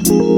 Hello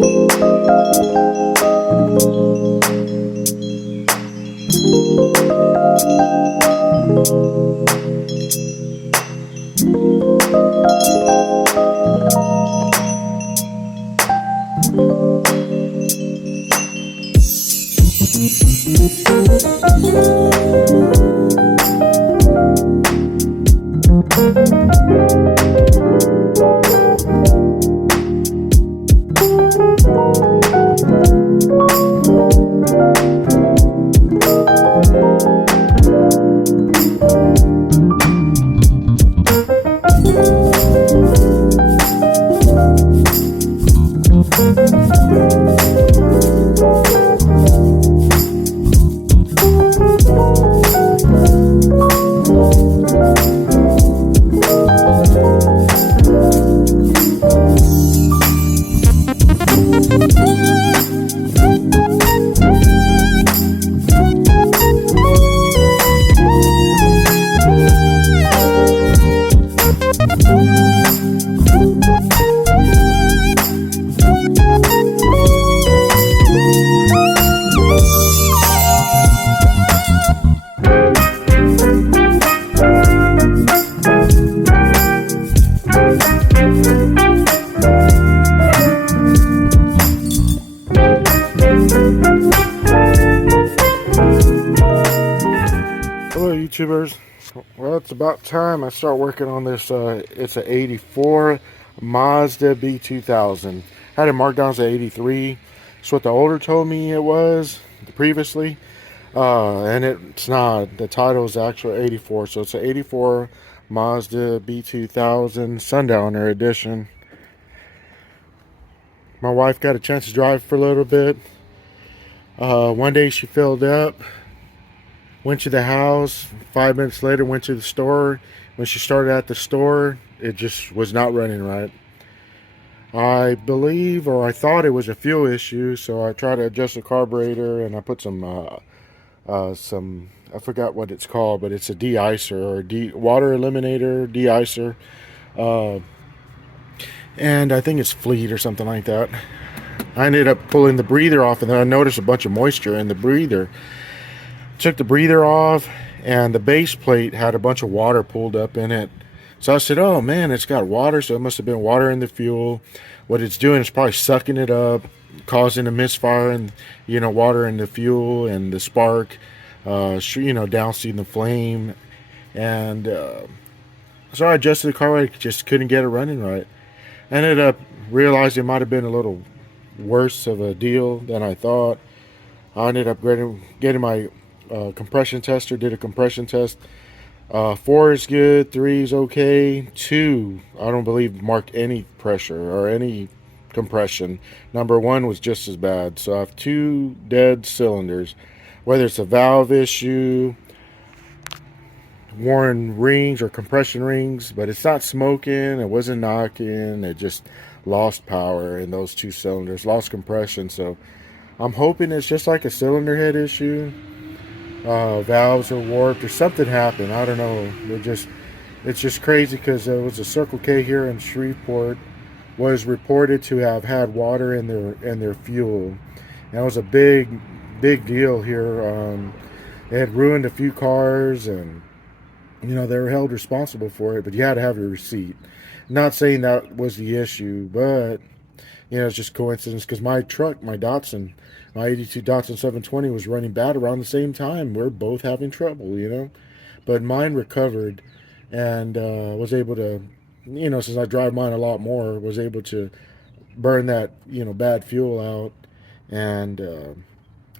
YouTubers. Well, it's about time I start working on this. It's an 84 Mazda B2000. Had it marked down as an 83. That's what the older told me it was previously. And it's not. The title is actually 84. So it's an 84 Mazda B2000 Sundowner edition. My wife got a chance to drive for a little bit. One day she filled up. Went to the house. 5 minutes later, went to the store. When she started at the store, it just was not running right. I believe, or I thought it was a fuel issue, so I tried to adjust the carburetor, and I put some, I forgot what it's called, but it's a de-icer, or water eliminator, de-icer. And I think it's Fleet or something like that. I ended up pulling the breather off, and then I noticed a bunch of moisture in the breather. Took the breather off, and the base plate had a bunch of water pulled up in it. So I said, oh man, it's got water, so it must have been water in the fuel. What it's doing is probably sucking it up, causing a misfire, and water in the fuel and the spark, dousing the flame. And so I adjusted the carburetor, just couldn't get it running right. I ended up realizing it might have been a little worse of a deal than I thought. I ended up getting my compression tester, did a compression test. 4 is good, 3 is okay, 2 I don't believe marked any pressure or any compression. Number 1 was just as bad. So I have 2 dead cylinders. Whether it's a valve issue, worn rings or compression rings, but it's not smoking, it wasn't knocking, it just lost power in those 2 cylinders, lost compression. So I'm hoping it's just like a cylinder head issue. Valves are warped or something happened. I don't know. It's just crazy because there was a Circle K here in Shreveport was reported to have had water in their fuel. And that was a big deal here. They had ruined a few cars, and they were held responsible for it. But you had to have your receipt. Not saying that was the issue, but it's just coincidence because my truck, my Datsun. My 82 Datsun 720 was running bad around the same time. We're both having trouble, But mine recovered and was able to, since I drive mine a lot more, was able to burn that, bad fuel out. And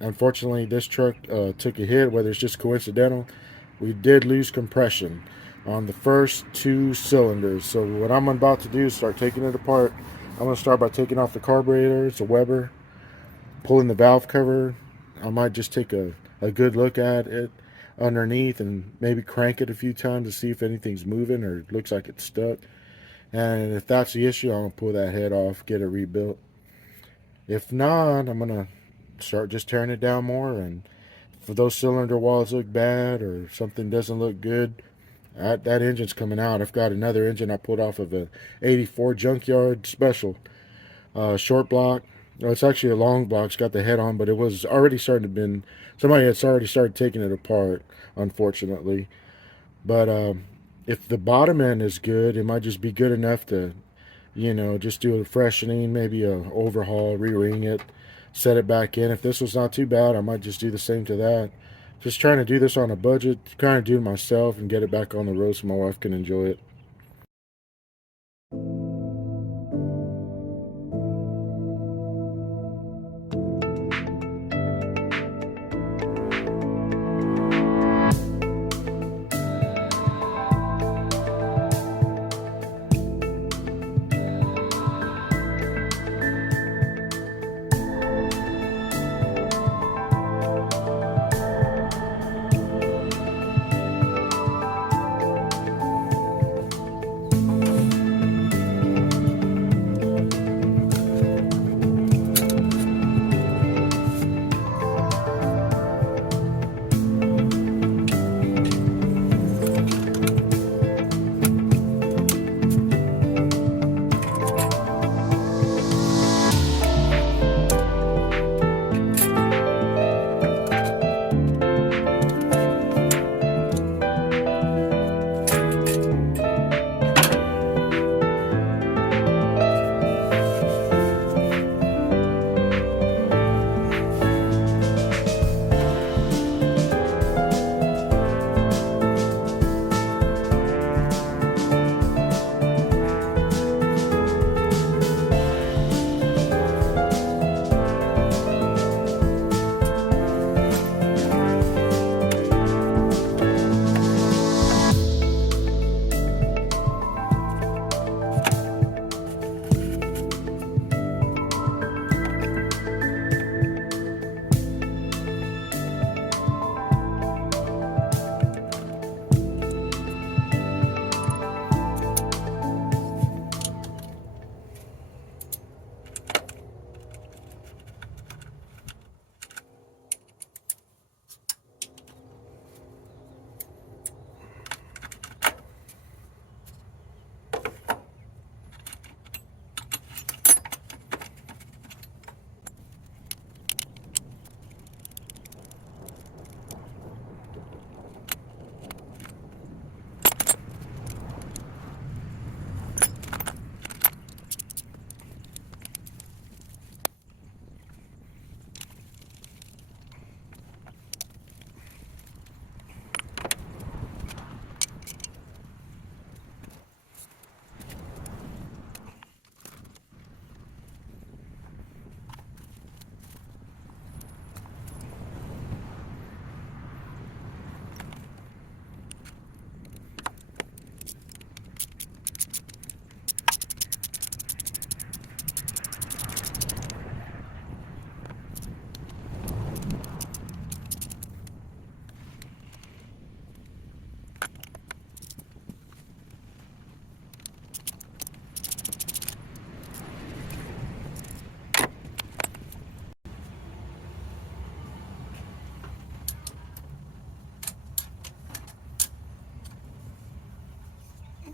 unfortunately, this truck took a hit, whether it's just coincidental. We did lose compression on the first 2 cylinders. So what I'm about to do is start taking it apart. I'm going to start by taking off the carburetor. It's a Weber. Pulling the valve cover. I might just take a good look at it underneath and maybe crank it a few times to see if anything's moving or it looks like it's stuck. And if that's the issue, I'm going to pull that head off, get it rebuilt. If not, I'm going to start just tearing it down more. And if those cylinder walls look bad or something doesn't look good, that engine's coming out. I've got another engine I pulled off of a 84 junkyard special. short block. No, it's actually a long block. It's got the head on, but it was already starting to bend. Somebody had already started taking it apart, unfortunately. But if the bottom end is good, it might just be good enough to, just do a freshening, maybe a overhaul, re-ring it, set it back in. If this was not too bad, I might just do the same to that. Just trying to do this on a budget, kind of do it myself and get it back on the road so my wife can enjoy it.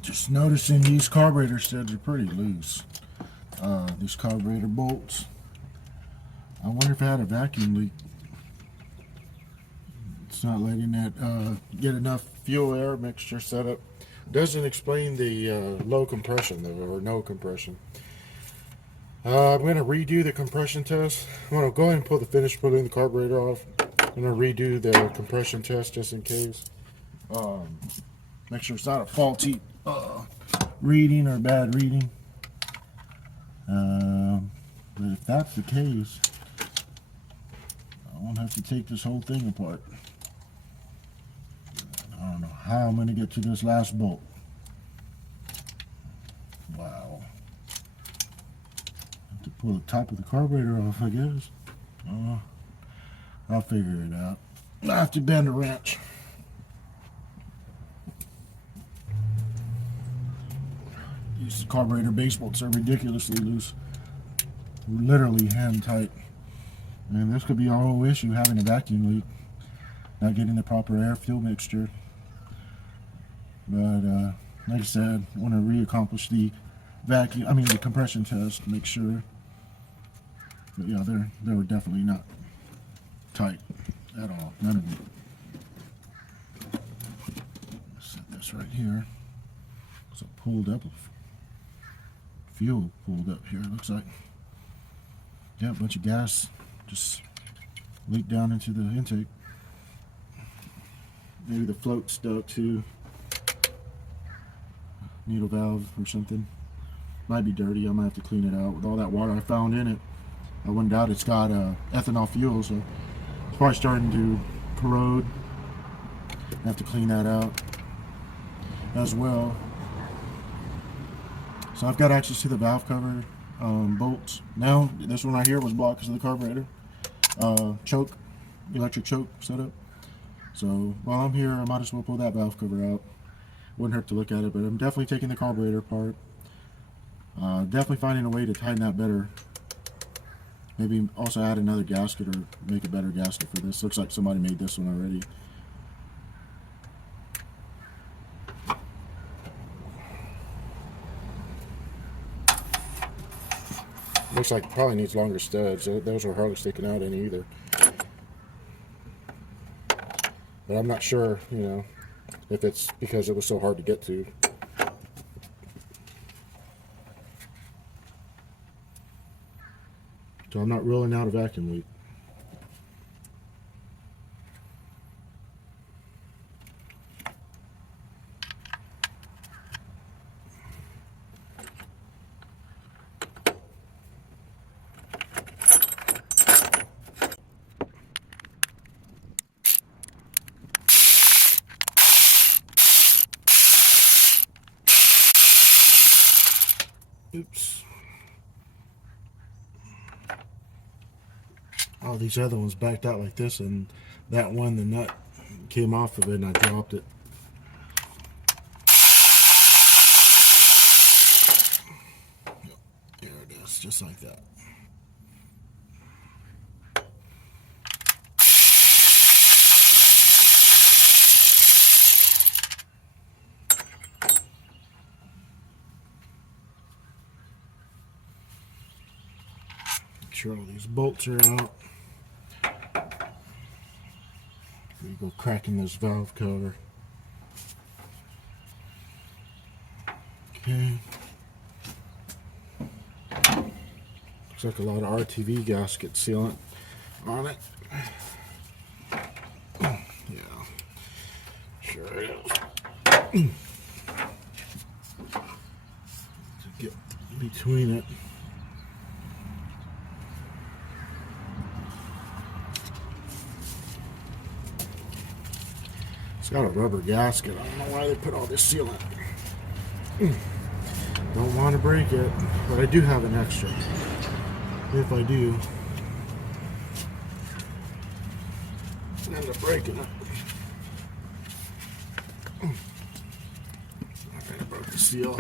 Just noticing these carburetor studs are pretty loose. These carburetor bolts. I wonder if I had a vacuum leak. It's not letting that get enough fuel air mixture set up. Doesn't explain the low compression though, or no compression. I'm going to redo the compression test. I'm going to go ahead and pull the finish, pulling the carburetor off. I'm going to redo the compression test just in case. Make sure it's not a faulty reading or bad reading. But if that's the case, I won't have to take this whole thing apart. I don't know how I'm going to get to this last bolt. Wow. Have to pull the top of the carburetor off, I guess. I'll figure it out. I have to bend a wrench. These carburetor base bolts are ridiculously loose. Literally hand tight. And this could be our whole issue, having a vacuum leak. Not getting the proper air fuel mixture. But like I said, I want to re-accomplish the the compression test, make sure But yeah, they were definitely not tight at all. None of them. Set this right here. So pulled up, fuel pulled up here. It looks like, yeah, a bunch of gas just leaked down into the intake. Maybe the float stuck to needle valve or something. Might be dirty. I might have to clean it out with all that water I found in it. I wouldn't doubt it's got ethanol fuel, so it's probably starting to corrode. I have to clean that out as well. So I've got access to the valve cover bolts. Now this one right here was blocked because of the carburetor choke, electric choke setup. So while I'm here, I might as well pull that valve cover out. Wouldn't hurt to look at it, but I'm definitely taking the carburetor apart. Definitely finding a way to tighten that better. Maybe also add another gasket or make a better gasket for this. Looks like somebody made this one already. Looks like it probably needs longer studs. Those are hardly sticking out any either. But I'm not sure, you know, if it's because it was so hard to get to. So I'm not ruling out a vacuum leak. Oops. Oh, these other ones backed out like this, and that one, the nut came off of it and I dropped it. There it is, just like that. Make sure all these bolts are out. We go cracking this valve cover. Okay. Looks like a lot of RTV gasket sealant on it. Yeah, sure it is. To get between it. It's got a rubber gasket. I don't know why they put all this sealant. Don't want to break it, but I do have an extra. If I do end up breaking it. I broke the seal.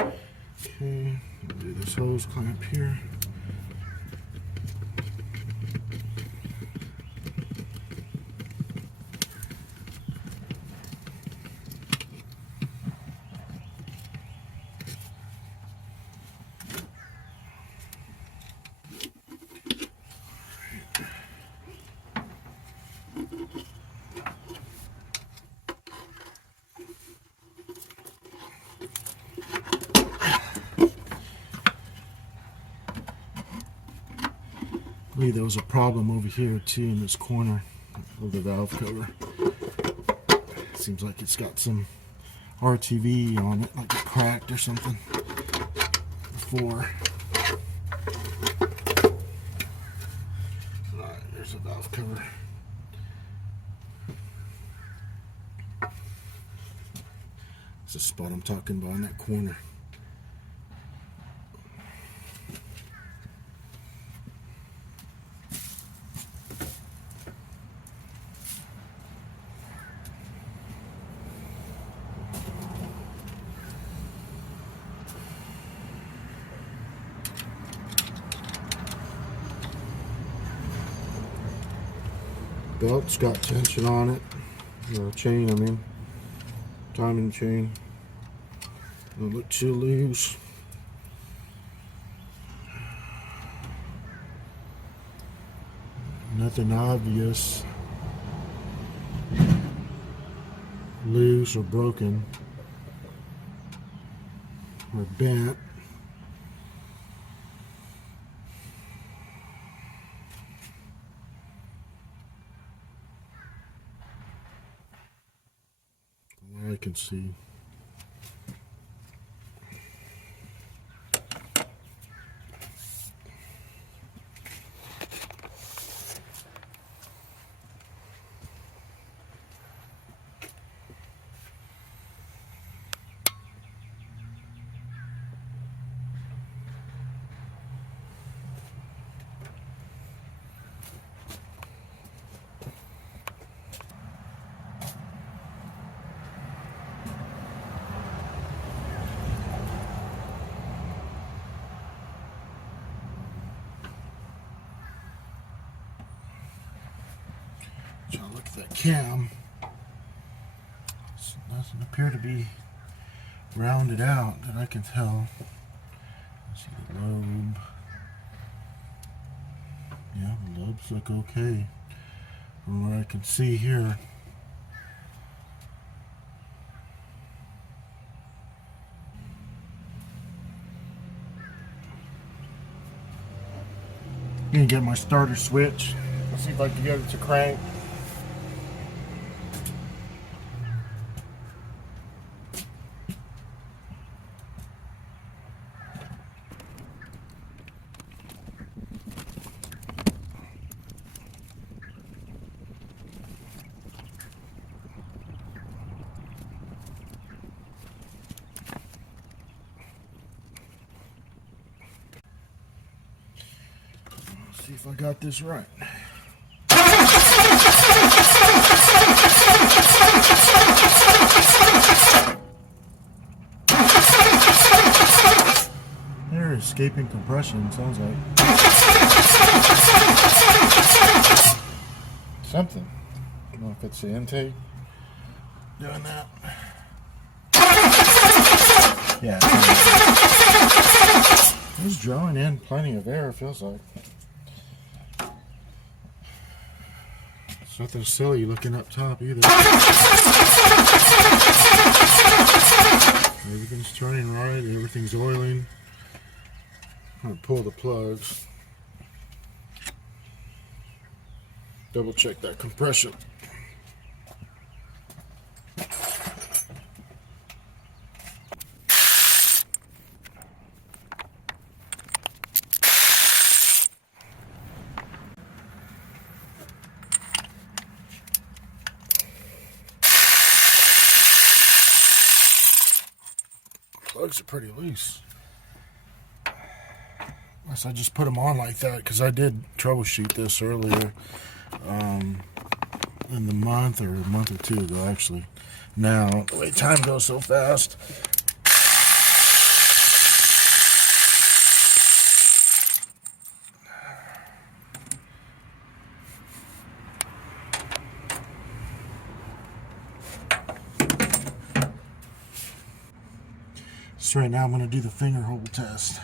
Okay, I'll do this hose clamp here. I believe there was a problem over here too in this corner of the valve cover. Seems like it's got some RTV on it, like it cracked or something before. Alright, there's the valve cover. It's the spot I'm talking about in that corner. Belt's got tension on it, chain, I mean, timing chain. A little too loose. Nothing obvious, loose or broken or bent. All I can see. So look at that cam. It doesn't appear to be rounded out that I can tell. See the lobe. Yeah, the lobes look okay from what I can see here. I'm gonna get my starter switch. Let's see if I can get it to crank. See if I got this right. They're escaping compression, sounds like. Something. I don't know if it's the intake doing that. Yeah. It's drawing in plenty of air, it feels like. It's nothing silly looking up top either. Everything's turning right, everything's oiling. I'm gonna pull the plugs. Double check that compression. Plugs are pretty loose. So I just put them on like that because I did troubleshoot this earlier in the month or a month or two ago actually. Now, the way time goes so fast. So right now I'm going to do the finger hole test.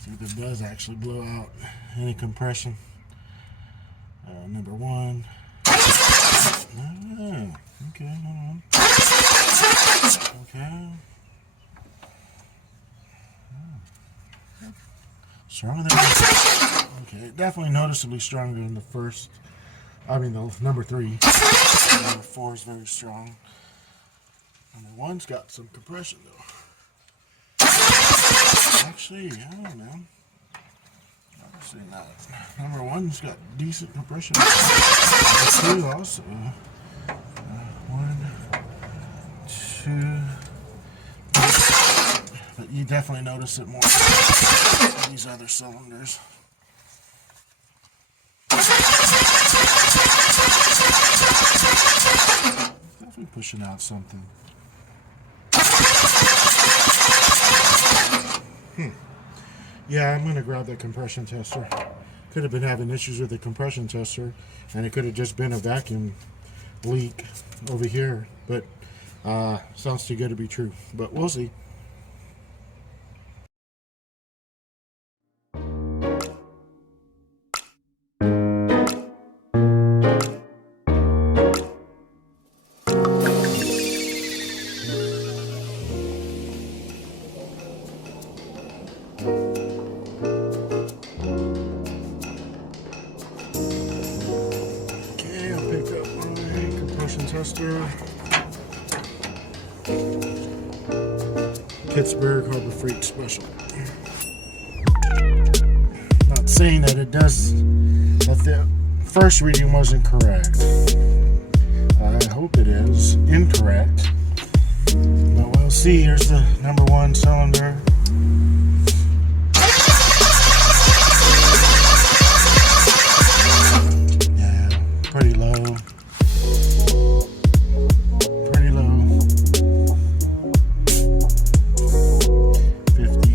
See if it does actually blow out any compression. Number one. Okay, hold on. Okay. Stronger than okay, definitely noticeably stronger than the first. I mean the number 3. Number 4 is very strong. Number 1's got some compression though. Actually, I don't know. Obviously not. Number 1's got decent compression. Number 2 also. 1, 2. But you definitely notice it more in these other cylinders. Definitely pushing out something. Yeah, I'm going to grab that compression tester. Could have been having issues with the compression tester, and it could have just been a vacuum leak over here. But sounds too good to be true. But we'll see. Pittsburgh Harbor Freight Special. Not saying that it does, that the first reading wasn't correct. I hope it is incorrect. But we'll see. Here's the number 1 cylinder. Yeah, pretty low. Pretty low. 50.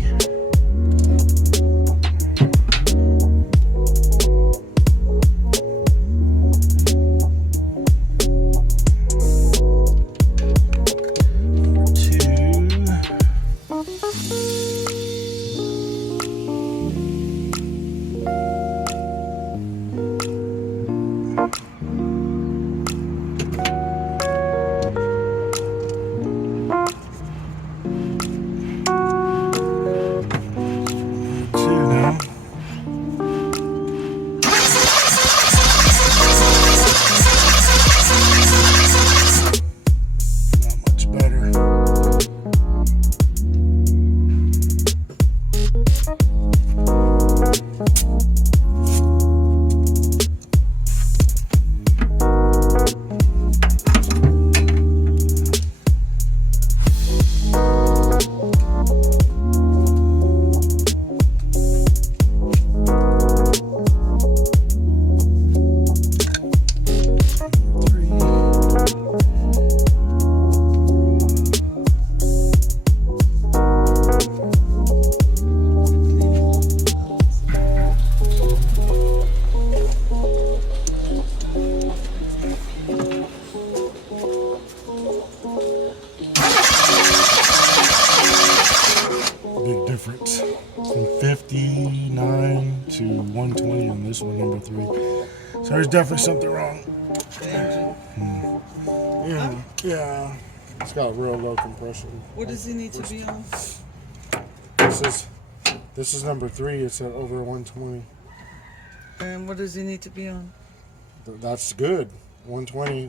Difference from 59 to 120 on this one, number 3. So there's definitely something wrong. Yeah, it's got real low compression. What does he need to be on? This is number 3. It's at over 120. And what does he need to be on? That's good. 120.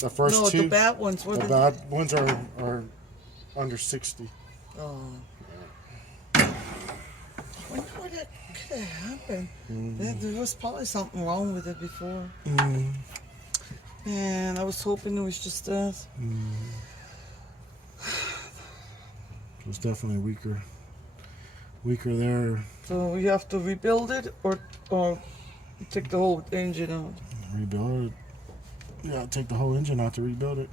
The first two. No, the bad ones. The bad ones are under 60. Oh. I wonder what that could have happened. There was probably something wrong with it before. Man, I was hoping it was just that. It was definitely weaker there. So you have to rebuild it or take the whole engine out? Rebuild it. Yeah, take the whole engine out to rebuild it.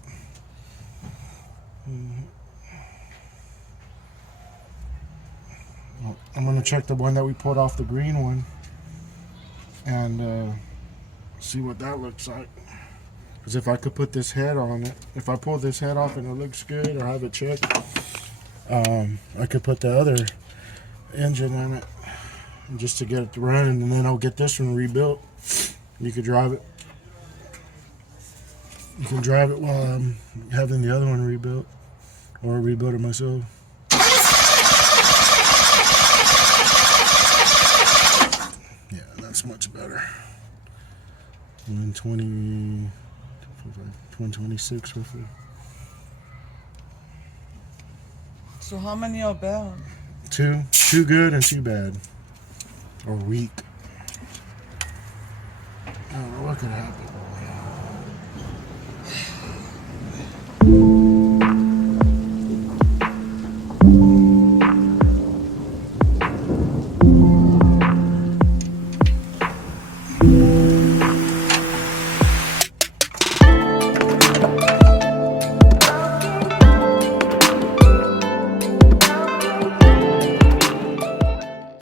Well, I'm going to check the one that we pulled off, the green one, and see what that looks like. Because if I could put this head on it, if I pull this head off and it looks good, or have it checked, I could put the other engine in it just to get it to run, and then I'll get this one rebuilt. You could drive it. You can drive it while I'm having the other one rebuilt, or rebuild it myself. Yeah, that's much better. 120, 126 roughly. So how many are bad? Two good and 2 bad, or weak. I don't know what could happen.